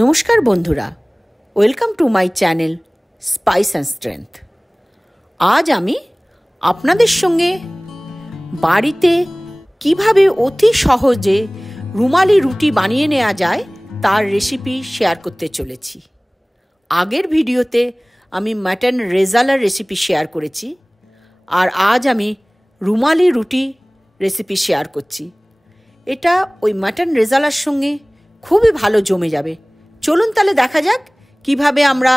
নমস্কার বন্ধুরা, welcome to my channel spice and strength. আজ আমি আপনাদের সঙ্গে বাড়িতে কিভাবে অতি সহজে রুমালি রুটি বানিয়ে নেওয়া যায় তার রেসিপি শেয়ার করতে চলেছি। আগের ভিডিওতে আমি মাটন রেজালার রেসিপি শেয়ার করেছি, আর আজ আমি রুমালি রুটি রেসিপি শেয়ার করছি। এটা ওই মাটন রেজালার সঙ্গে খুবই ভালো জমে যাবে। চলুন তাহলে দেখা যাক কিভাবে আমরা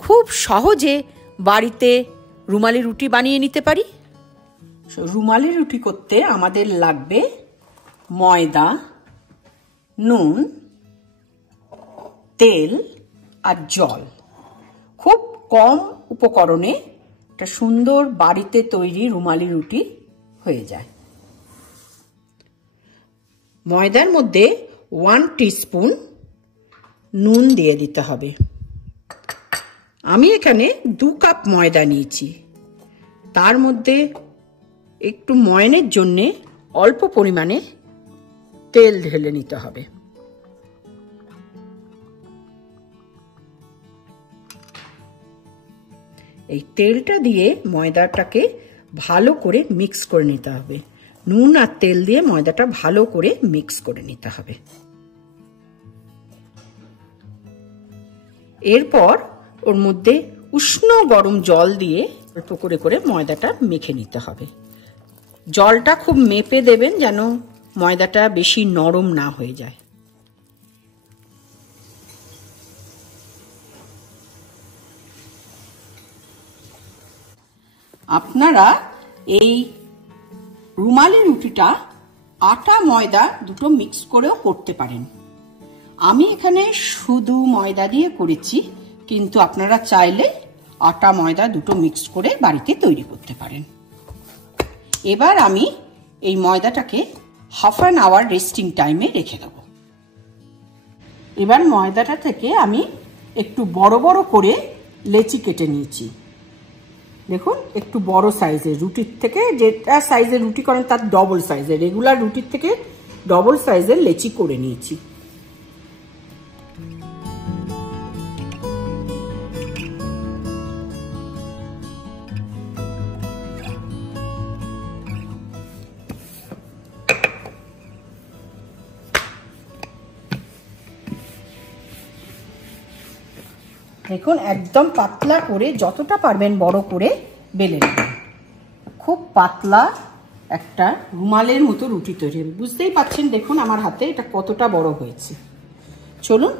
খুব সহজে বাড়িতে রুমালি রুটি বানিয়ে নিতে পারি। রুমালি রুটি করতে আমাদের লাগবে ময়দা, নুন, তেল আর জল। খুব কম উপকরণে একটা সুন্দর বাড়িতে তৈরি রুমালি রুটি হয়ে যায়। ময়দার মধ্যে 1 টিস্পুন নুন দিয়ে দিতে হবে। আমি এখানে 2 কাপ ময়দা নিয়েছি। তার মধ্যে একটু ময়নের জন্যে অল্প পরিমাণে তেল ঢেলে নিতে হবে। এই তেলটা দিয়ে ময়দাটাকে ভালো করে মিক্স করে নিতে হবে। নুন আর তেল দিয়ে ময়দাটা ভালো করে মিক্স করে নিতে হবে। এরপর ওর মধ্যে উষ্ণ গরম জল দিয়ে অল্প করে করে ময়দাটা মেখে নিতে হবে। জলটা খুব মেপে দেবেন যেন ময়দাটা বেশি নরম না হয়ে যায়। আপনারা এই রুমালি রুটিটা আটা ময়দা দুটো মিক্স করেও করতে পারেন। আমি এখানে শুধু ময়দা দিয়ে করেছি, কিন্তু আপনারা চাইলে আটা ময়দা দুটো মিক্স করে বাড়িতে তৈরি করতে পারেন। এবার আমি এই ময়দাটাকে হাফ অ্যান আওয়ার রেস্টিং টাইমে রেখে দেব। এবার ময়দাটা থেকে আমি একটু বড় বড় করে লেচি কেটে নিয়েছি। দেখুন, একটু বড় সাইজের, রুটির থেকে যেটা সাইজের রুটি করেন তার ডবল সাইজের, রেগুলার রুটির থেকে ডবল সাইজের লেচি করে নিয়েছি। দেখুন, একদম পাতলা করে যতটা পারবেন বড় করে বেলে নেবেন। খুব পাতলা একটা রুমালের মতো রুটি তৈরি হবে। বুঝতেই পাচ্ছেন, দেখুন আমার হাতে এটা কতটা বড় হয়েছে। চলুন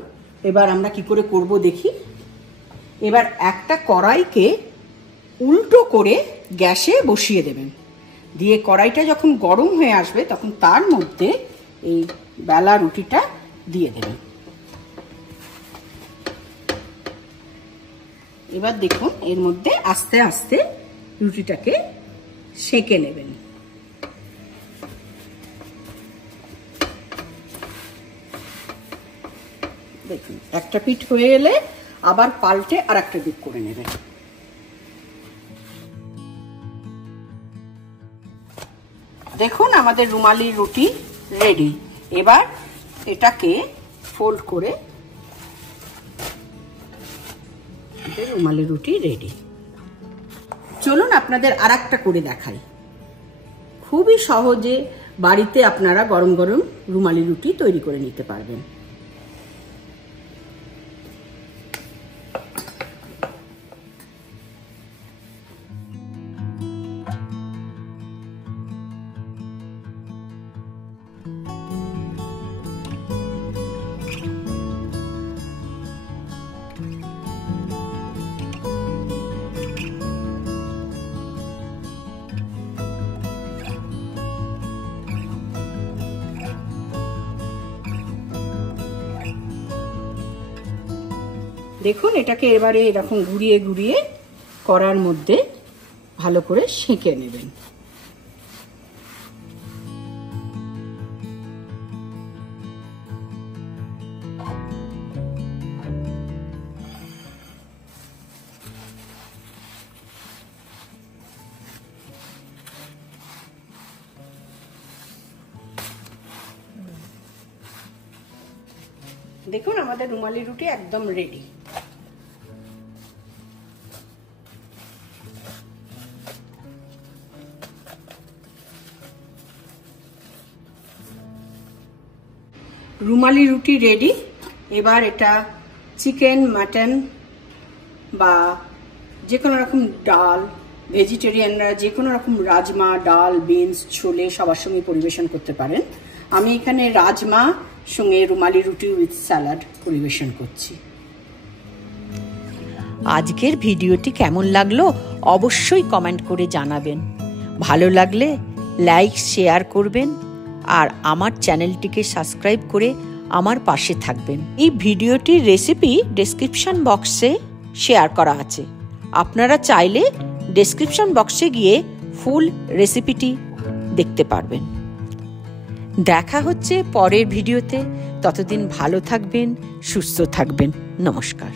এবার আমরা কি করে করব দেখি। এবার একটা কড়াইকে উল্টো করে গ্যাসে বসিয়ে দেবেন। দিয়ে কড়াইটা যখন গরম হয়ে আসবে তখন তার মধ্যে এই বেলা রুটিটা দিয়ে দেবেন। এবার দেখুন, এর মধ্যে আস্তে আস্তে রুটিটাকে সেঁকে নেবেন। দেখুন, একটা পিঠ হয়ে এলে আবার পাল্টে আর একটা দিক করে নেবেন। দেখুন, আমাদের রুমালি রুটি রেডি। এবার এটাকে ফোল্ড করে রুমালি রুটি রেডি। চলুন আপনাদের আর একটা করে দেখাই। খুবই সহজে বাড়িতে আপনারা গরম গরম রুমালি রুটি তৈরি করে নিতে পারবেন। দেখুন, এটাকে এবারে এরকম ঘুরিয়ে ঘুরিয়ে কড়ার মধ্যে ভালো করে সেঁকে নেবেন। দেখুন আমাদের রুমালি রুটি একদম রেডি। রুমালি রুটি রেডি। এবার এটা চিকেন, মাটন বা যে কোনো রকম ডাল, ভেজিটেরিয়ানরা যে কোনো রকম রাজমা, ডাল, বিনস, ছোলে সবার সঙ্গে পরিবেশন করতে পারেন। আমি এখানে রাজমা সঙ্গে রুমালি রুটি উইথ স্যালাড পরিবেশন করছি। আজকের ভিডিওটি কেমন লাগলো অবশ্যই কমেন্ট করে জানাবেন। ভালো লাগলে লাইক, শেয়ার করবেন আর আমার চ্যানেলটিকে সাবস্ক্রাইব করে আমার পাশে থাকবেন। এই ভিডিওটির রেসিপি ডেসক্রিপশন বক্সে শেয়ার করা আছে, আপনারা চাইলে ডেসক্রিপশন বক্সে গিয়ে ফুল রেসিপিটি দেখতে পারবেন। দেখা হচ্ছে পরের ভিডিওতে। ততদিন ভালো থাকবেন, সুস্থ থাকবেন। নমস্কার।